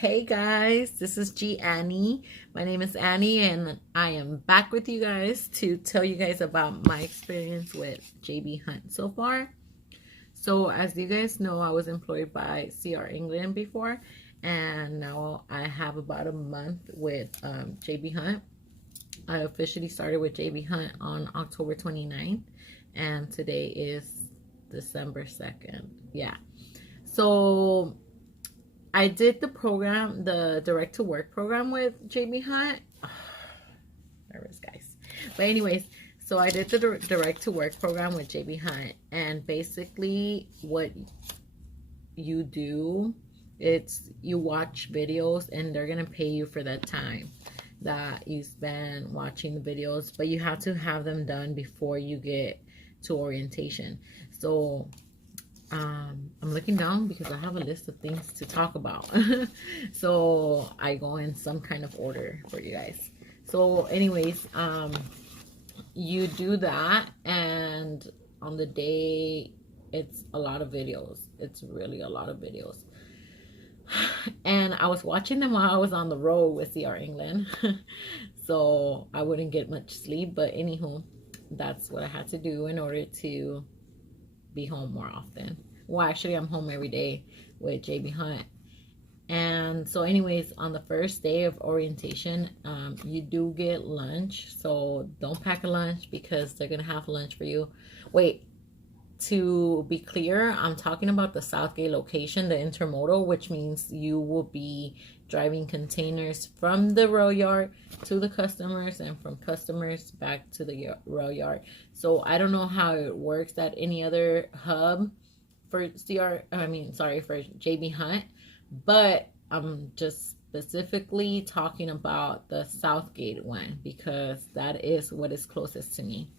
Hey guys, this is G Annie. My name is Annie, and I am back with you guys to tell you guys about my experience with JB Hunt so far. So, as you guys know, I was employed by CR England before, and now I have about a month with JB Hunt. I officially started with JB Hunt on October 29th, and today is December 2nd. Yeah. So, I did the program, the direct to work program with JB Hunt. Nervous, guys. But anyways, so I did the direct to work program with JB Hunt, and basically what you do, it's you watch videos and they're gonna pay you for that time that you spend watching the videos, but you have to have them done before you get to orientation. So I'm looking down because I have a list of things to talk about. So I go in some kind of order for you guys. So anyways, you do that, and on the day, it's a lot of videos. It's really a lot of videos. And I was watching them while I was on the road with CR England. So I wouldn't get much sleep, but anywho, that's what I had to do in order to be home more often. Well, actually, I'm home every day with JB Hunt. And so anyways, on the first day of orientation, you do get lunch. So don't pack a lunch because they're gonna have lunch for you. Wait, to be clear, I'm talking about the Southgate location, the intermodal, which means you will be driving containers from the rail yard to the customers and from customers back to the rail yard. So I don't know how it works at any other hub for for JB Hunt, but I'm just specifically talking about the Southgate one because that is what is closest to me.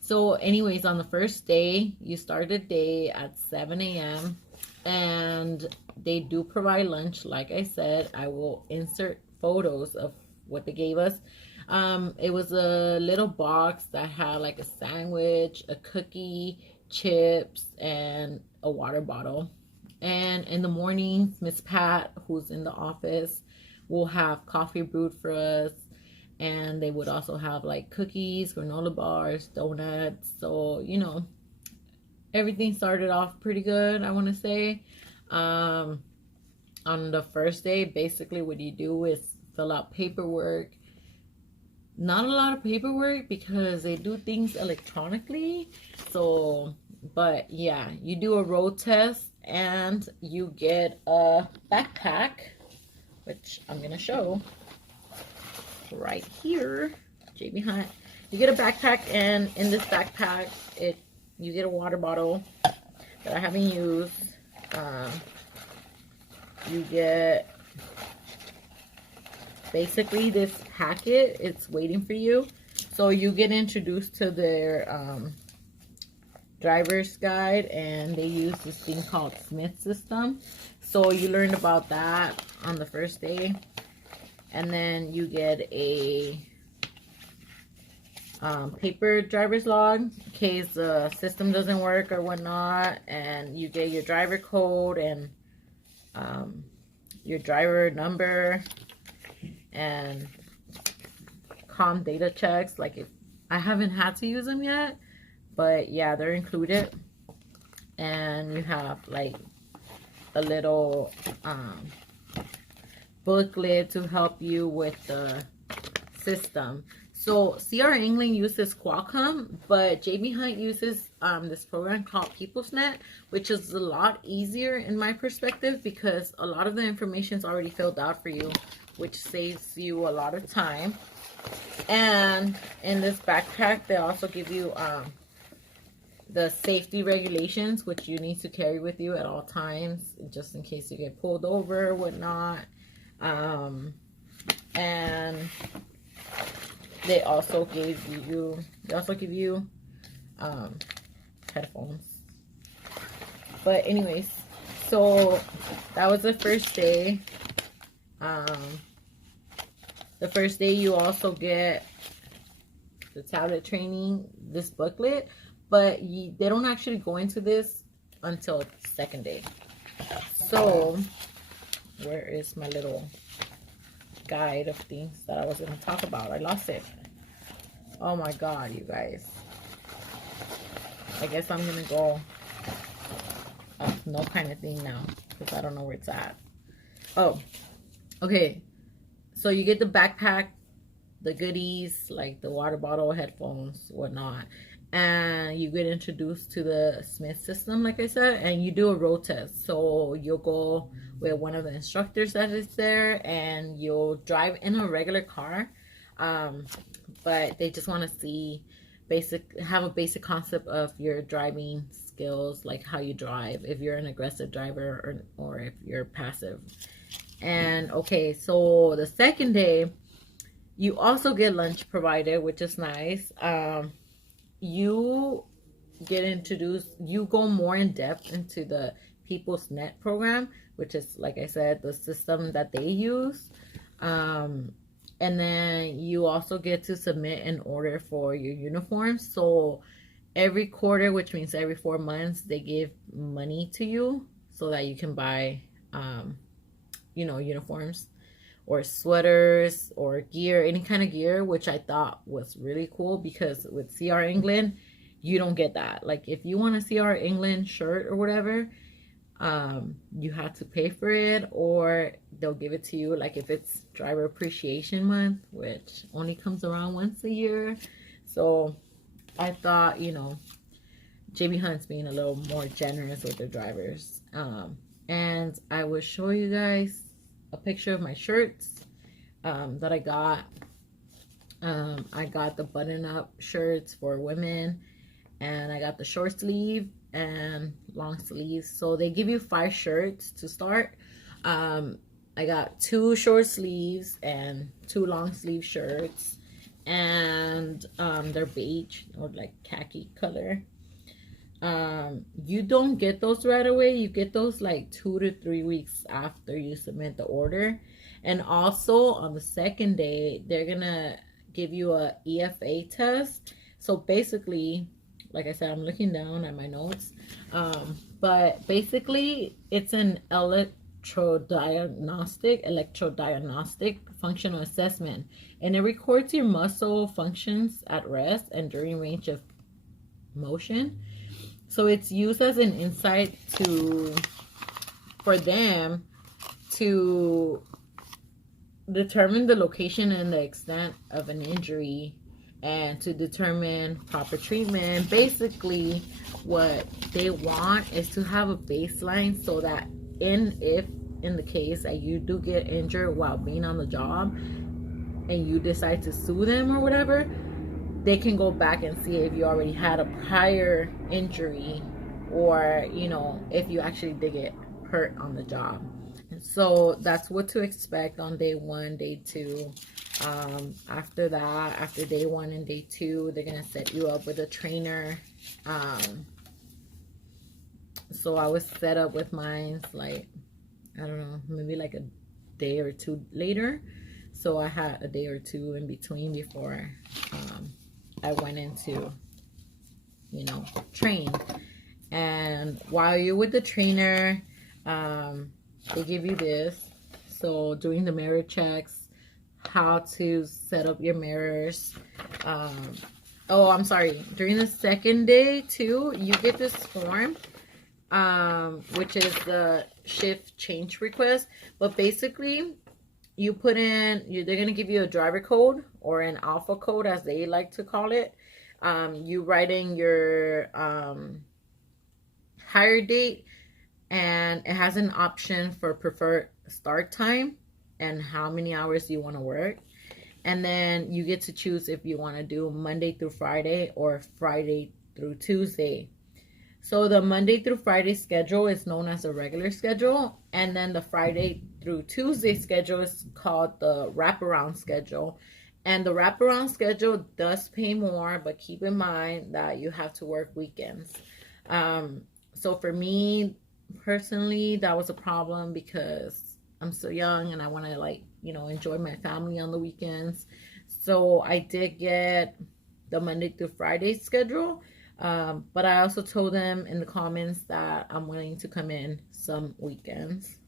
So anyways, on the first day, you start the day at 7 a.m. and they do provide lunch. Like I said, I will insert photos of what they gave us. It was a little box that had like a sandwich, a cookie, chips, and a water bottle. And in the mornings, Miss Pat, who's in the office, will have coffee brewed for us. And they would also have like cookies, granola bars, donuts. So, everything started off pretty good, I want to say. On the first day, basically what you do is fill out paperwork. Not a lot of paperwork because they do things electronically. So, but yeah, you do a road test and you get a backpack, which I'm going to show right here. JB Hunt. You get a backpack, and in this backpack, you get a water bottle that I haven't used. You get basically this packet. It's waiting for you. So you get introduced to their driver's guide, and they use this thing called Smith system. So you learned about that on the first day. And then you get a paper driver's log in case the system doesn't work or whatnot. And you get your driver code and your driver number and com data checks. Like, if I haven't had to use them yet, but yeah, they're included. And you have like a little booklet to help you with the system. So CR England uses Qualcomm, but JB Hunt uses this program called PeoplesNet, which is a lot easier in my perspective because a lot of the information is already filled out for you, which saves you a lot of time. And in this backpack, they also give you the safety regulations, which you need to carry with you at all times, just in case you get pulled over or whatnot. And they also give you headphones. But anyways, so that was the first day. The first day you also get the tablet training, this booklet, but they don't actually go into this until the second day. So Where is my little guide of things that I was going to talk about? I lost it. Oh my god, you guys. I guess I'm going to go no kind of thing now, because I don't know where it's at. Oh, okay. So you get the backpack, the goodies, like the water bottle, headphones, whatnot. And you get introduced to the Smith system, like I said, and you do a road test. So you'll go with one of the instructors that is there, and you'll drive in a regular car. But they just want to see have a basic concept of your driving skills, like how you drive, if you're an aggressive driver or if you're passive. And okay, so the second day, you also get lunch provided, which is nice. You get introduced, you go more in depth into the People's Net program, which is, like I said, the system that they use. And then you also get to submit an order for your uniform. So every quarter, which means every 4 months, they give money to you so that you can buy, uniforms or sweaters or gear, any kind of gear, which I thought was really cool, because with CR England, you don't get that. Like, if you want a CR England shirt or whatever, you have to pay for it, or they'll give it to you, like if it's Driver Appreciation Month, which only comes around once a year. So I thought, JB Hunt's being a little more generous with their drivers. And I will show you guys a picture of my shirts that I got. I got the button-up shirts for women, and I got the short sleeve and long sleeves. So they give you 5 shirts to start. I got 2 short sleeves and 2 long sleeve shirts, and they're beige or like khaki color. You don't get those right away. You get those like 2 to 3 weeks after you submit the order. And also on the second day, they're gonna give you a EFA test. So basically, like I said, I'm looking down at my notes, but basically it's an electrodiagnostic functional assessment, and it records your muscle functions at rest and during range of motion. So it's used as an insight for them to determine the location and the extent of an injury, and to determine proper treatment. Basically, what they want is to have a baseline, so that if in the case that you do get injured while being on the job and you decide to sue them or whatever, they can go back and see if you already had a prior injury, or if you actually did get hurt on the job. And so that's what to expect on day 1, day 2. After that, after day 1 and day 2, they're gonna set you up with a trainer. So I was set up with mine, like, I don't know, maybe like a day or 2 later. So I had a day or 2 in between before I went into train. And while you're with the trainer, they give you this. So doing the mirror checks, how to set up your mirrors. Oh, I'm sorry. During the second day too, you get this form, which is the shift change request. But basically, you put in, they're going to give you a driver code, or an alpha code as they like to call it. You write in your hire date, and it has an option for preferred start time and how many hours you want to work. And then you get to choose if you want to do Monday through Friday or Friday through Tuesday. So the Monday through Friday schedule is known as a regular schedule, and then the Friday through Tuesday schedule is called the wraparound schedule. And the wraparound schedule does pay more, but keep in mind that you have to work weekends. So for me personally, that was a problem, because I'm so young and I want to enjoy my family on the weekends. So I did get the Monday through Friday schedule. But I also told them in the comments that I'm willing to come in some weekends.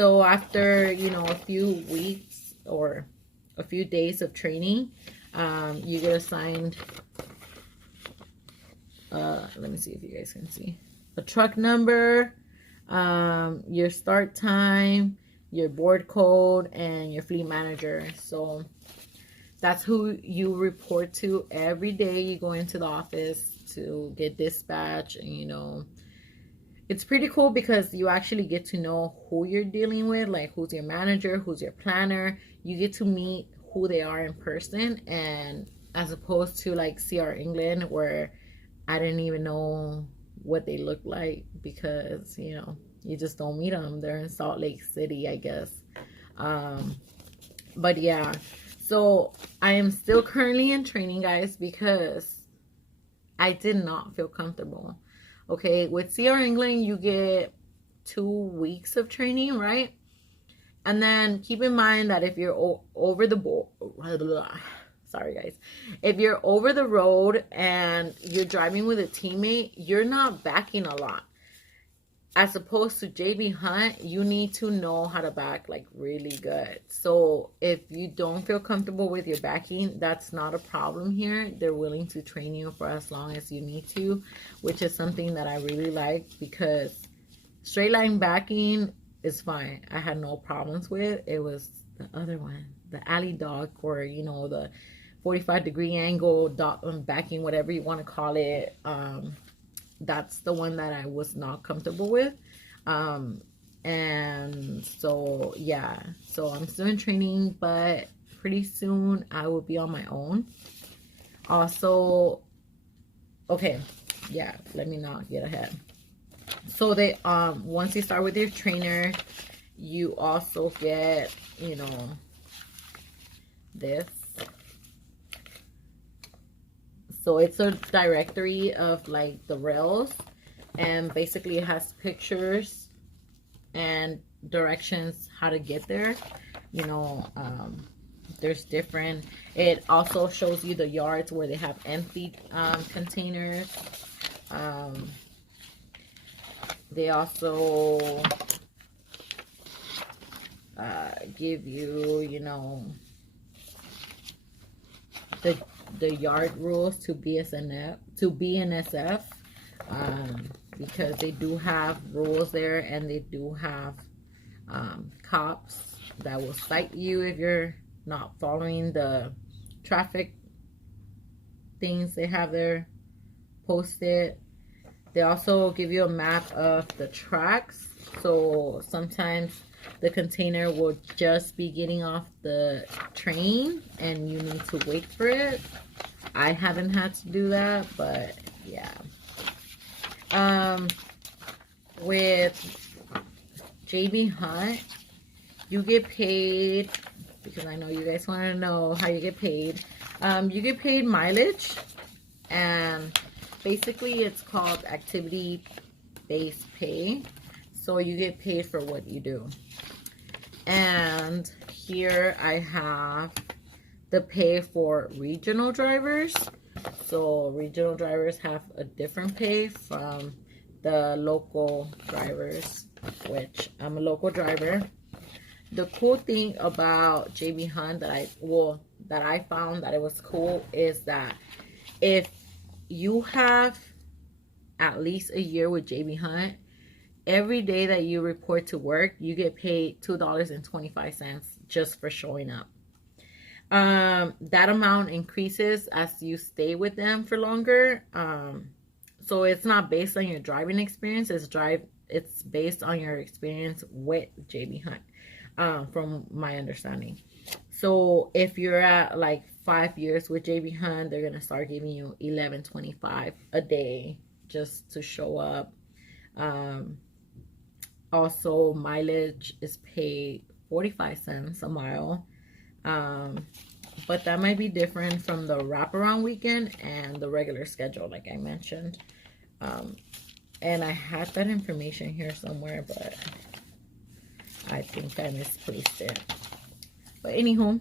So after, you know, a few weeks or a few days of training, you get assigned, let me see if you guys can see, a truck number, your start time, your board code, and your fleet manager. So that's who you report to every day you go into the office to get dispatched. And you know, it's pretty cool because you actually get to know who you're dealing with, like who's your manager, who's your planner. You get to meet who they are in person, and as opposed to like CR England, where I didn't even know what they look like because, you know, you just don't meet them. They're in Salt Lake City, I guess. But yeah, so I am still currently in training, guys, because I did not feel comfortable. Okay, with CR England, you get 2 weeks of training, right? And then keep in mind that if you're over the board, sorry guys, if you're over the road and you're driving with a teammate, you're not backing a lot. As opposed to JB Hunt, you need to know how to back like really good. So if you don't feel comfortable with your backing, that's not a problem here. They're willing to train you for as long as you need to, which is something that I really like, because straight line backing is fine. I had no problems with. It was the other one, the alley dog, or you know, the 45-degree angle dog backing, whatever you want to call it. That's the one that I was not comfortable with. And so yeah, so I'm still in training, but pretty soon I will be on my own. Also, okay, yeah, let me not get ahead. So they once you start with your trainer, you also get, you know, this. So it's a directory of like the rails, and basically it has pictures and directions how to get there. You know, there's different, it also shows you the yards where they have empty containers. They also give you, you know, the yard rules to BNSF, because they do have rules there, and they do have cops that will cite you if you're not following the traffic things they have there posted. They also give you a map of the tracks, so sometimes the container will just be getting off the train and you need to wait for it. I haven't had to do that, but yeah. With JB Hunt, you get paid, because I know you guys want to know how you get paid. You get paid mileage, and basically it's called activity-based pay. So you get paid for what you do. And here I have the pay for regional drivers. So regional drivers have a different pay from the local drivers, which I'm a local driver. The cool thing about JB Hunt that I found that it was cool is that if you have at least a year with JB Hunt, every day that you report to work, you get paid $2.25 just for showing up. That amount increases as you stay with them for longer. So it's not based on your driving experience. It's based on your experience with JB Hunt, from my understanding. So if you're at like 5 years with JB Hunt, they're gonna start giving you $11.25 a day just to show up. Also, mileage is paid 45 cents a mile. But that might be different from the wraparound weekend and the regular schedule, like I mentioned. And I had that information here somewhere, but I think I misplaced it. But anywho,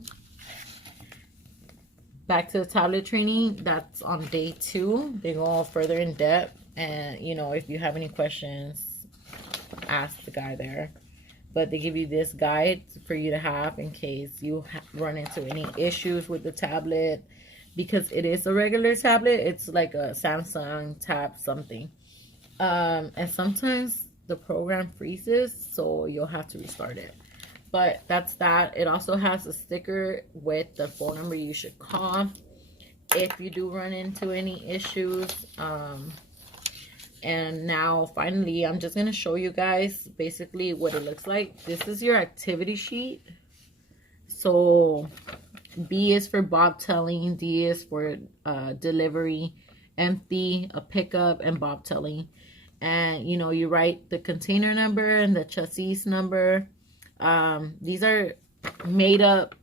back to the tablet training. That's on day 2. They go further in depth, and you know, if you have any questions, ask the guy there. but they give you this guide for you to have in case you run into any issues with the tablet, because it is a regular tablet. It's like a Samsung Tab something. And sometimes the program freezes, so you'll have to restart it. But that's that. It also has a sticker with the phone number you should call if you do run into any issues. And now finally, I'm just going to show you guys basically what it looks like. This is your activity sheet. So B is for bobtailing, D is for delivery, empty, a pickup, and bobtailing. And you know, you write the container number and the chassis number. These are made up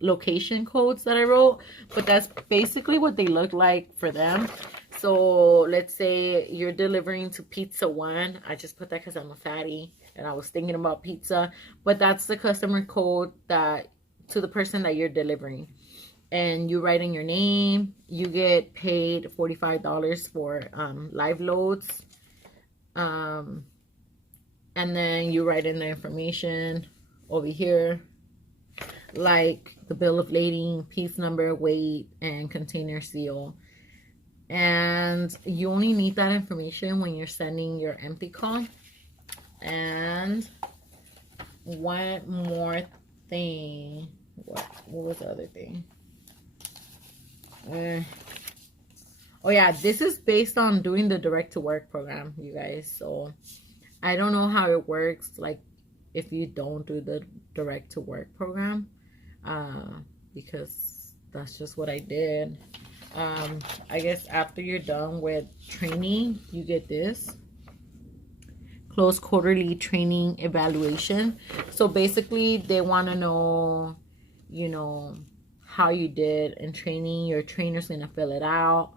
location codes that I wrote, but that's basically what they look like for them. So let's say you're delivering to Pizza One. I just put that because I'm a fatty and I was thinking about pizza, but that's the customer code that to the person that you're delivering. And you write in your name. You get paid $45 for live loads. And then you write in the information over here, like the bill of lading, piece number, weight, and container seal. And you only need that information when you're sending your empty call. And one more thing. What was the other thing? Oh yeah, this is based on doing the direct to work program, you guys. So I don't know how it works, like if you don't do the direct to work program, because that's just what I did. I guess after you're done with training, you get this close quarterly training evaluation. So basically they want to know, you know, how you did in training. Your trainer's going to fill it out.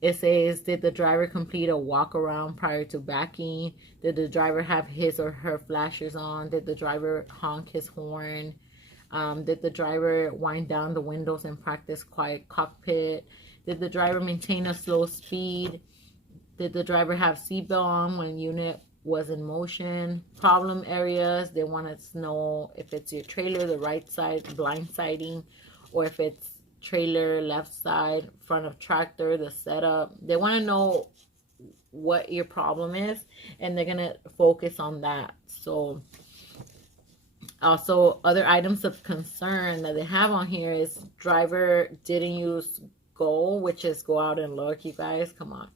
It says, did the driver complete a walk around prior to backing? Did the driver have his or her flashers on? Did the driver honk his horn? Did the driver wind down the windows and practice quiet cockpit? Did the driver maintain a slow speed? Did the driver have seatbelt on when unit was in motion? Problem areas, they want to know if it's your trailer, the right side, blind siding, or if it's trailer, left side, front of tractor, the setup. They want to know what your problem is, and they're going to focus on that. So also other items of concern that they have on here is driver didn't use go, which is go out and look, you guys, come on,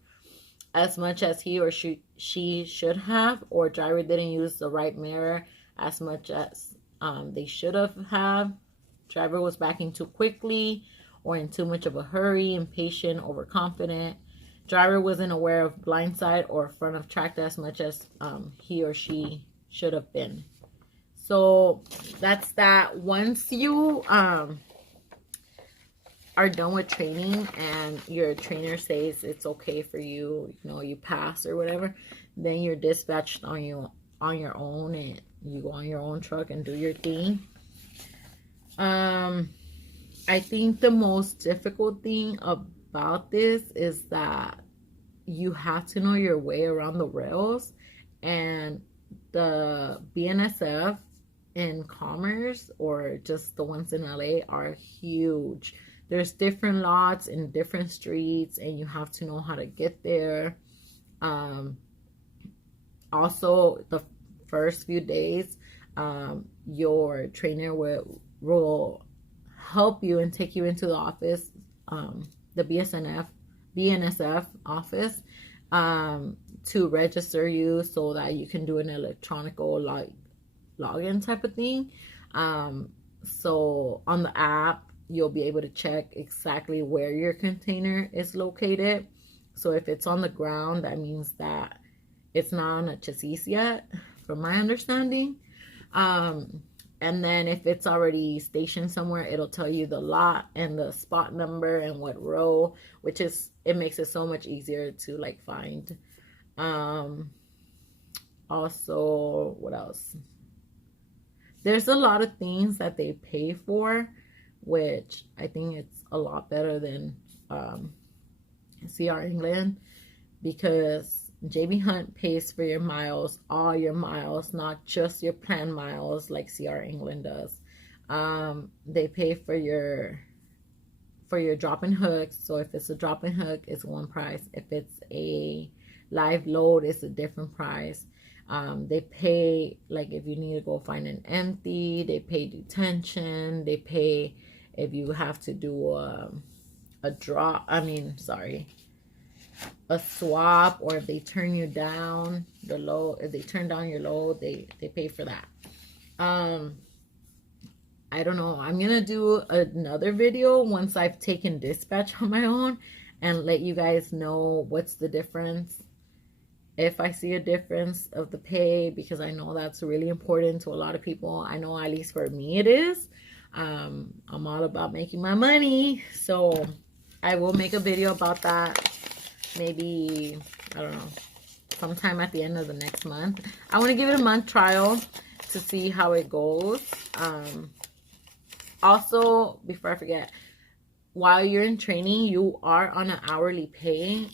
as much as he or she should have, or driver didn't use the right mirror as much as they should have. Driver was backing too quickly or in too much of a hurry, impatient, overconfident. Driver wasn't aware of blind side or front of tractor as much as he or she should have been. So that's that. Once you are done with training and your trainer says it's okay for you, you know, you pass or whatever, then you're dispatched on your own, and you go on your own truck and do your thing. I think the most difficult thing about this is that you have to know your way around the rails, and the BNSF in Commerce, or just the ones in LA, are huge. There's different lots in different streets, and you have to know how to get there. Also, the first few days, your trainer will help you and take you into the office, the BNSF office, to register you so that you can do an electronic login type of thing. So on the app, you'll be able to check exactly where your container is located. So if it's on the ground, that means that it's not on a chassis yet, from my understanding. And then if it's already stationed somewhere, it'll tell you the lot and the spot number and what row, which is, it makes it so much easier to like find. Also, what else? There's a lot of things that they pay for, which I think it's a lot better than CR England, because JB Hunt pays for your miles, all your miles, not just your planned miles like CR England does. They pay for your drop and hooks. So if it's a drop and hook, it's one price. If it's a live load, it's a different price. They pay, like, if you need to go find an empty, they pay detention, they pay if you have to do a drop, a swap, or if they turn you down the load, if they turn down your load, they pay for that. I don't know, I'm gonna do another video once I've taken dispatch on my own and let you guys know what's the difference, if I see a difference of the pay, because I know that's really important to a lot of people. I know at least for me it is. I'm all about making my money, so I will make a video about that. Maybe, I don't know, sometime at the end of the next month. I want to give it a month trial to see how it goes. Also, before I forget, while you're in training, you are on an hourly pay.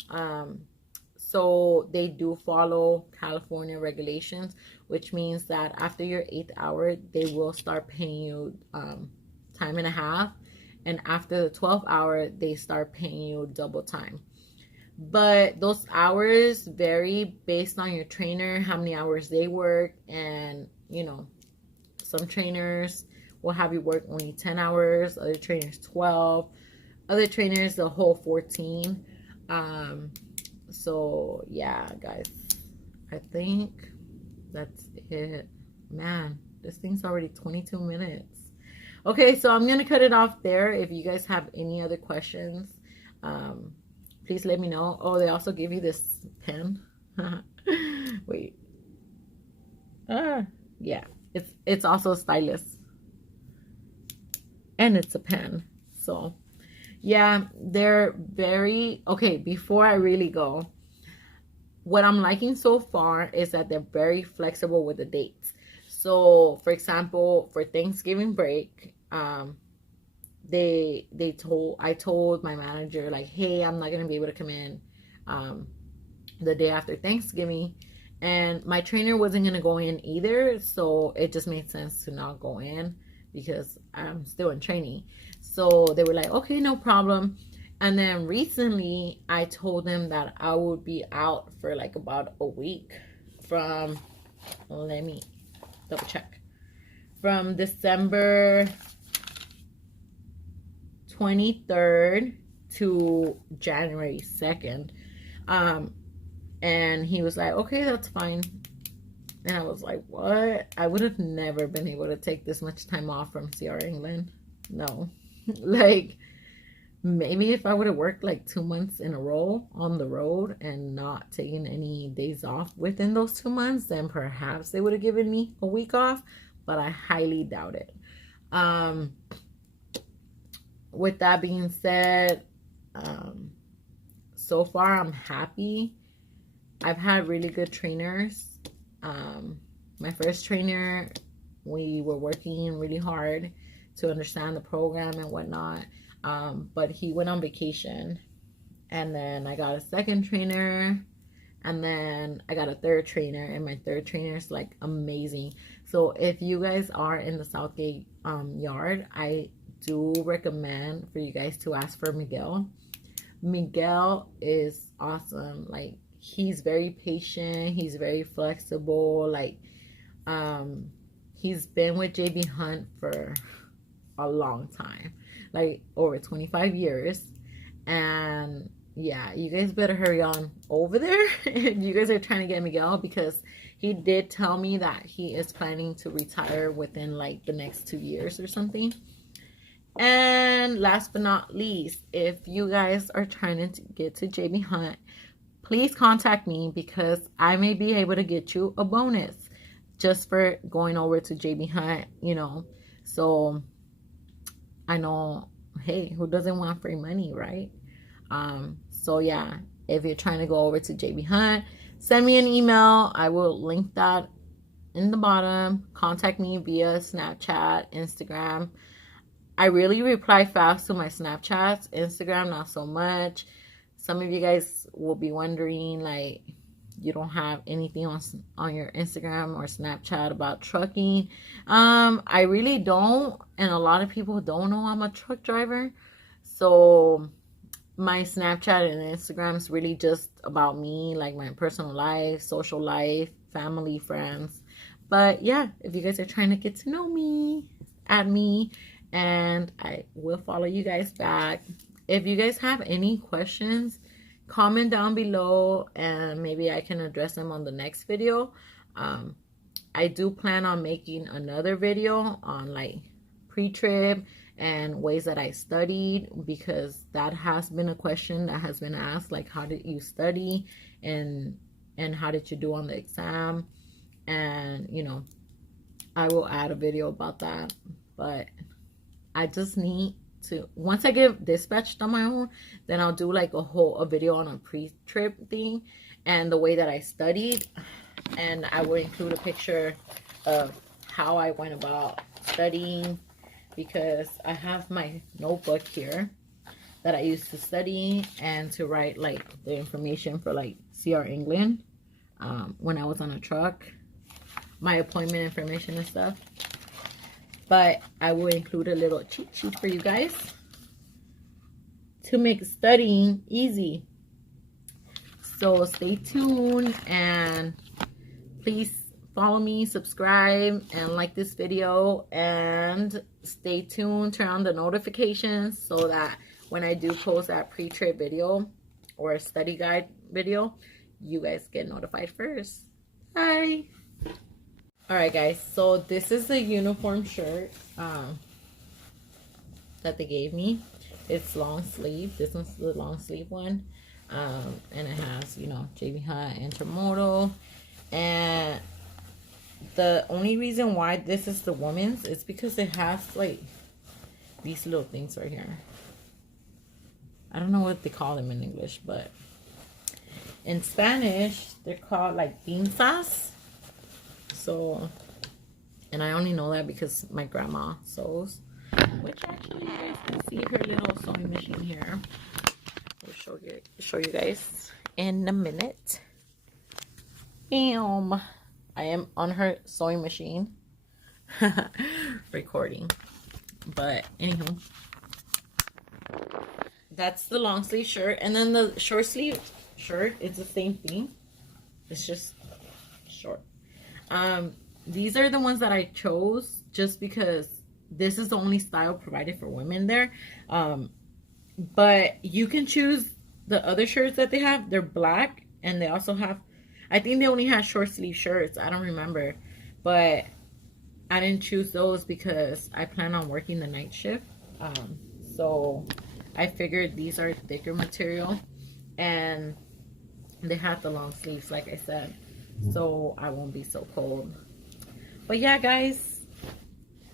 So they do follow California regulations, which means that after your 8th hour, they will start paying you time and a half. And after the 12th hour, they start paying you double time. But those hours vary based on your trainer, how many hours they work. And, you know, some trainers will have you work only 10 hours, other trainers 12, other trainers the whole 14. So yeah, guys, I think that's it. Man, this thing's already 22 minutes. Okay, so I'm gonna cut it off there. If you guys have any other questions, please let me know. Oh, they also give you this pen. Wait. Yeah, it's also a stylus, and it's a pen. So yeah, they're very okay. Before I really go, what I'm liking so far is that they're very flexible with the dates. So for example, for Thanksgiving break, I told my manager, like, hey, I'm not gonna be able to come in the day after Thanksgiving, and my trainer wasn't gonna go in either, so it just made sense to not go in because I'm still in training. So they were like, okay, no problem. And then recently I told them that I would be out for like about a week from, let me double check, from December 23rd to January 2nd. And he was like, okay, that's fine. And I was like, what? I would have never been able to take this much time off from CR England. No. Like, maybe if I would have worked like 2 months in a row on the road and not taken any days off within those 2 months, then perhaps they would have given me a week off, but I highly doubt it. With that being said, so far I'm happy. I've had really good trainers. My first trainer, we were working really hard to understand the program and whatnot, but he went on vacation, and then I got a second trainer, and then I got a third trainer, and my third trainer is like amazing. So if you guys are in the Southgate yard, I do recommend for you guys to ask for Miguel. Miguel is awesome. Like, he's very patient, he's very flexible. Like, he's been with JB Hunt for a long time, like over 25 years. And yeah, you guys better hurry on over there if you guys are trying to get Miguel, because he did tell me that he is planning to retire within like the next 2 years or something. And last but not least, if you guys are trying to get to JB Hunt, please contact me, because I may be able to get you a bonus just for going over to JB Hunt, you know. So I know, hey, who doesn't want free money, right? So yeah, if you're trying to go over to JB Hunt, send me an email. I will link that in the bottom. Contact me via Snapchat, Instagram. I really reply fast to my Snapchats. Instagram, not so much. Some of you guys will be wondering, like, you don't have anything on your Instagram or Snapchat about trucking. I really don't, and a lot of people don't know I'm a truck driver. So my Snapchat and Instagram is really just about me, like my personal life, social life, family, friends. But yeah, if you guys are trying to get to know me, add me, and I will follow you guys back. If you guys have any questions, comment down below and maybe I can address them on the next video. I do plan on making another video on like pre-trib and ways that I studied, because that has been a question that has been asked, like how did you study and how did you do on the exam. And you know, I will add a video about that. But I just need to, once I get dispatched on my own, then I'll do like a video on a pre-trib thing and the way that I studied, and I will include a picture of how I went about studying, because I have my notebook here that I used to study and to write like the information for like CR England when I was on a truck, my appointment information and stuff. But I will include a little cheat sheet for you guys to make studying easy. So stay tuned and please follow me, subscribe, and like this video, and stay tuned, turn on the notifications so that when I do post that pre-trib video or a study guide video, you guys get notified first. Bye. Alright guys, so this is the uniform shirt that they gave me. It's long sleeve. This one's the long sleeve one. And it has, you know, JB Hunt Intermodal. And the only reason why this is the woman's is because it has like these little things right here. I don't know what they call them in English, but in Spanish they're called like pinzas. So, and I only know that because my grandma sews, which actually you guys can see her little sewing machine here. I'll show you guys in a minute. Bam! I am on her sewing machine recording. But anywho, that's the long sleeve shirt, and then the short sleeve shirt is the same thing. It's just short. These are the ones that I chose just because this is the only style provided for women there. But you can choose the other shirts that they have. They're black, and they also have, I think they only have short sleeve shirts. I don't remember, but I didn't choose those because I plan on working the night shift. So I figured these are thicker material, and they have the long sleeves, like I said, so I won't be so cold. But yeah guys,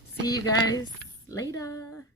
see you guys later.